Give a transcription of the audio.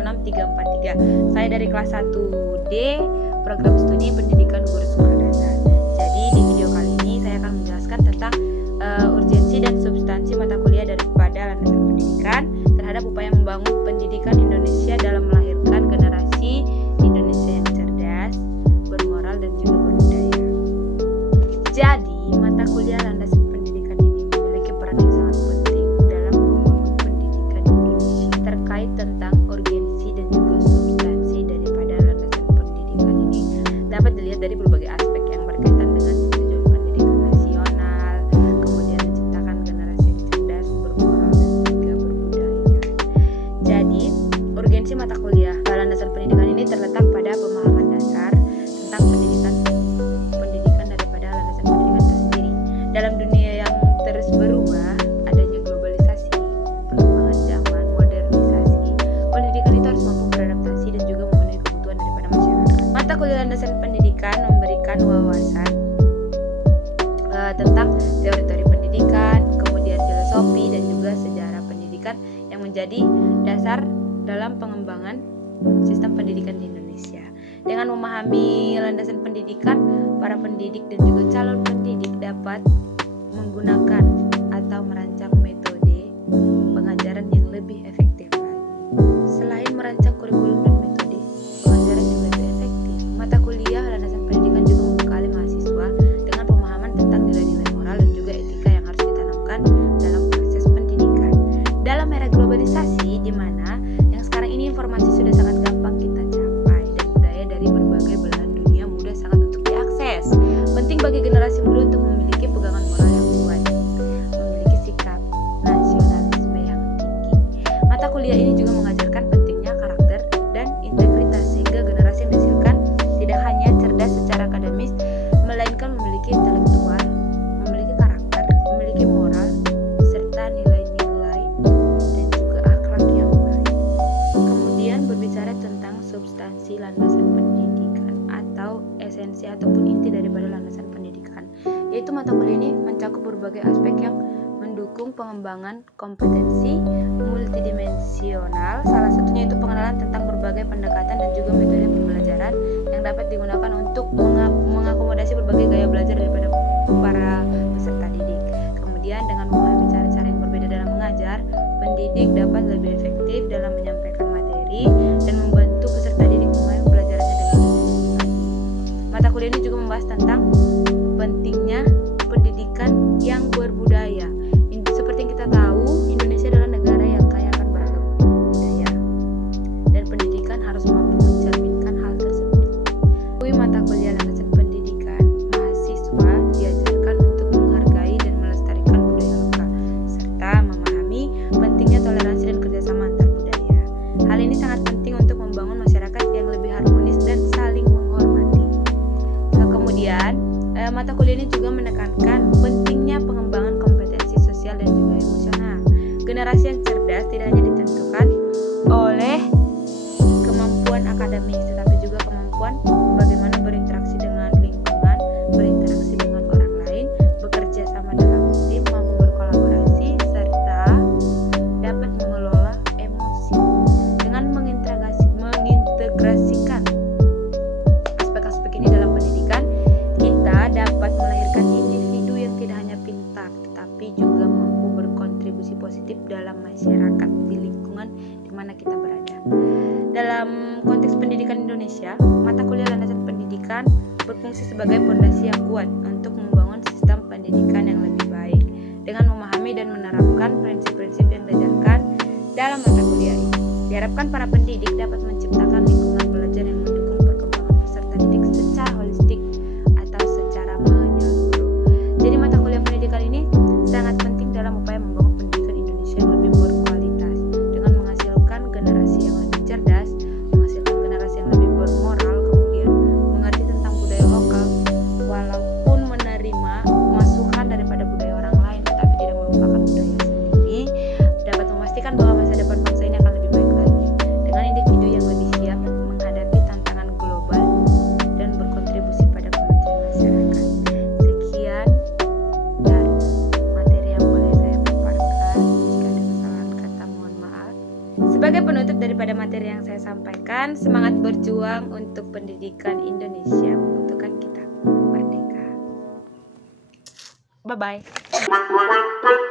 06343. Saya dari kelas 1D program studi pendidikan guru sekolah dasar. Jadi di video kali ini saya akan menjelaskan tentang urgensi dan substansi mata kuliah daripada landasan pendidikan terhadap upaya membangun pendidikan Indonesia dalam melahirkan generasi Indonesia yang cerdas, bermoral dan juga berbudaya. Jadi mata kuliah landasan pendidikan ini memiliki peran yang sangat penting dalam membangun pendidikan Indonesia. Terkait tentang urgensi dan juga substansi daripada landasan pendidikan ini dapat dilihat dari berbagai aspek yang berkaitan dengan tujuan pendidikan nasional, kemudian menciptakan generasi yang cerdas, bermoral dan juga berbudaya. Jadi urgensi mata kuliah landasan pendidikan ini terletak pada pemahaman dasar tentang pendidikan daripada landasan pendidikan itu sendiri. Dalam dunia yang terus berubah, adanya globalisasi, perkembangan zaman, modernisasi, pendidikan itu harus mampu beradaptasi dan juga memenuhi kebutuhan daripada masyarakat. Mata kuliah landasan pendidikan memberikan wawasan tentang teori-teori pendidikan, kemudian filosofi dan juga sejarah pendidikan yang menjadi dasar dalam pengembangan sistem pendidikan di Indonesia. Dengan memahami landasan pendidikan, para pendidik dan juga calon pendidik dapat menggunakan atau merancang metode pengajaran yang lebih efektif lagi. Selain merancang kurikulum dan metode pengajaran yang lebih efektif, mata kuliah landasan pendidikan juga membekali mahasiswa dengan pemahaman tentang nilai-nilai moral dan juga etika yang harus ditanamkan dalam proses pendidikan. Dalam era globalisasi di mana yang sekarang ini informasi sudah sangat gampang kita capai dan budaya dari berbagai belahan dunia mudah sangat untuk diakses. Penting bagi generasi muda untuk memiliki pegangan moral yang kuat, memiliki sikap nasionalisme yang tinggi. Mata kuliah ini juga mengajarkan pentingnya karakter dan integritas sehingga generasi yang dihasilkan tidak hanya cerdas secara akademis, melainkan memiliki intelektual, memiliki karakter, memiliki moral, serta nilai-nilai dan juga akhlak yang baik. Kemudian berbicara tentang substansi landasan pendidikan atau esensi ataupun inti daripada landasan pendidikan, yaitu mata kuliah ini mencakup berbagai aspek yang mendukung pengembangan kompetensi multidimensional. Salah satunya itu pengenalan tentang berbagai pendekatan dan juga metode pembelajaran yang dapat digunakan untuk mengakomodasi berbagai gaya belajar daripada para peserta didik. Kemudian dengan memahami cara-cara yang berbeda dalam mengajar, pendidik dapat lebih efektif dalam menyampaikan materi dan membantu peserta didik memahami pelajarannya dengan lebih baik. Mata kuliah ini juga membahas tentang pentingnya pendidikan yang berbudaya. Seperti yang kita tahu, Indonesia adalah negara yang kaya akan beragam budaya dan pendidikan harus mampu mencerminkan hal tersebut. Melalui mata kuliah landasan pendidikan, mahasiswa diajarkan untuk menghargai dan melestarikan budaya lokal serta memahami pentingnya toleransi dan kerjasama antar budaya. Hal ini sangat penting untuk membangun masyarakat yang lebih harmonis dan saling menghormati. Kemudian mata kuliah ini juga menekankan pentingnya pengembangan kompetensi sosial dan juga emosional. Generasi yang cerdas tidak hanya ditentukan oleh kemampuan akademis, tetapi juga kemampuan bagaimana berinteraksi dengan lingkungan, berinteraksi dengan orang lain, bekerja sama dalam tim, mampu berkolaborasi, serta dapat mengelola emosi. Dengan mengintegrasikan aspek-aspek ini dalam pendidikan, kita dapat melahirkan individu yang tidak hanya pintar, tetapi juga mampu berkontribusi positif dalam masyarakat di lingkungan di mana kita berada. Dalam konteks pendidikan Indonesia, mata kuliah landasan pendidikan berfungsi sebagai fondasi yang kuat untuk membangun sistem pendidikan yang lebih baik dengan memahami dan menerapkan prinsip-prinsip yang diajarkan dalam mata kuliah ini. Diharapkan para pendidik dapat menciptakan lingkungan belajar yang mendukung perkembangan peserta didik secara holistik atau secara menyeluruh. Jadi mata kuliah pendidikan ini sangat penting dalam upaya membangun pendidikan Indonesia yang lebih berkualitas dengan menghasilkan generasi yang lebih cerdas, menghasilkan generasi yang lebih bermoral, kemudian mengerti tentang budaya lokal walaupun menerima masukan daripada budaya orang lain tetapi tidak melupakan budaya sendiri, dapat memastikan bahwa masa depan bangsa ini akan lebih baik lagi dengan individu yang lebih siap Sebagai penutup daripada materi yang saya sampaikan, semangat berjuang untuk pendidikan Indonesia membutuhkan kita merdeka. Bye-bye.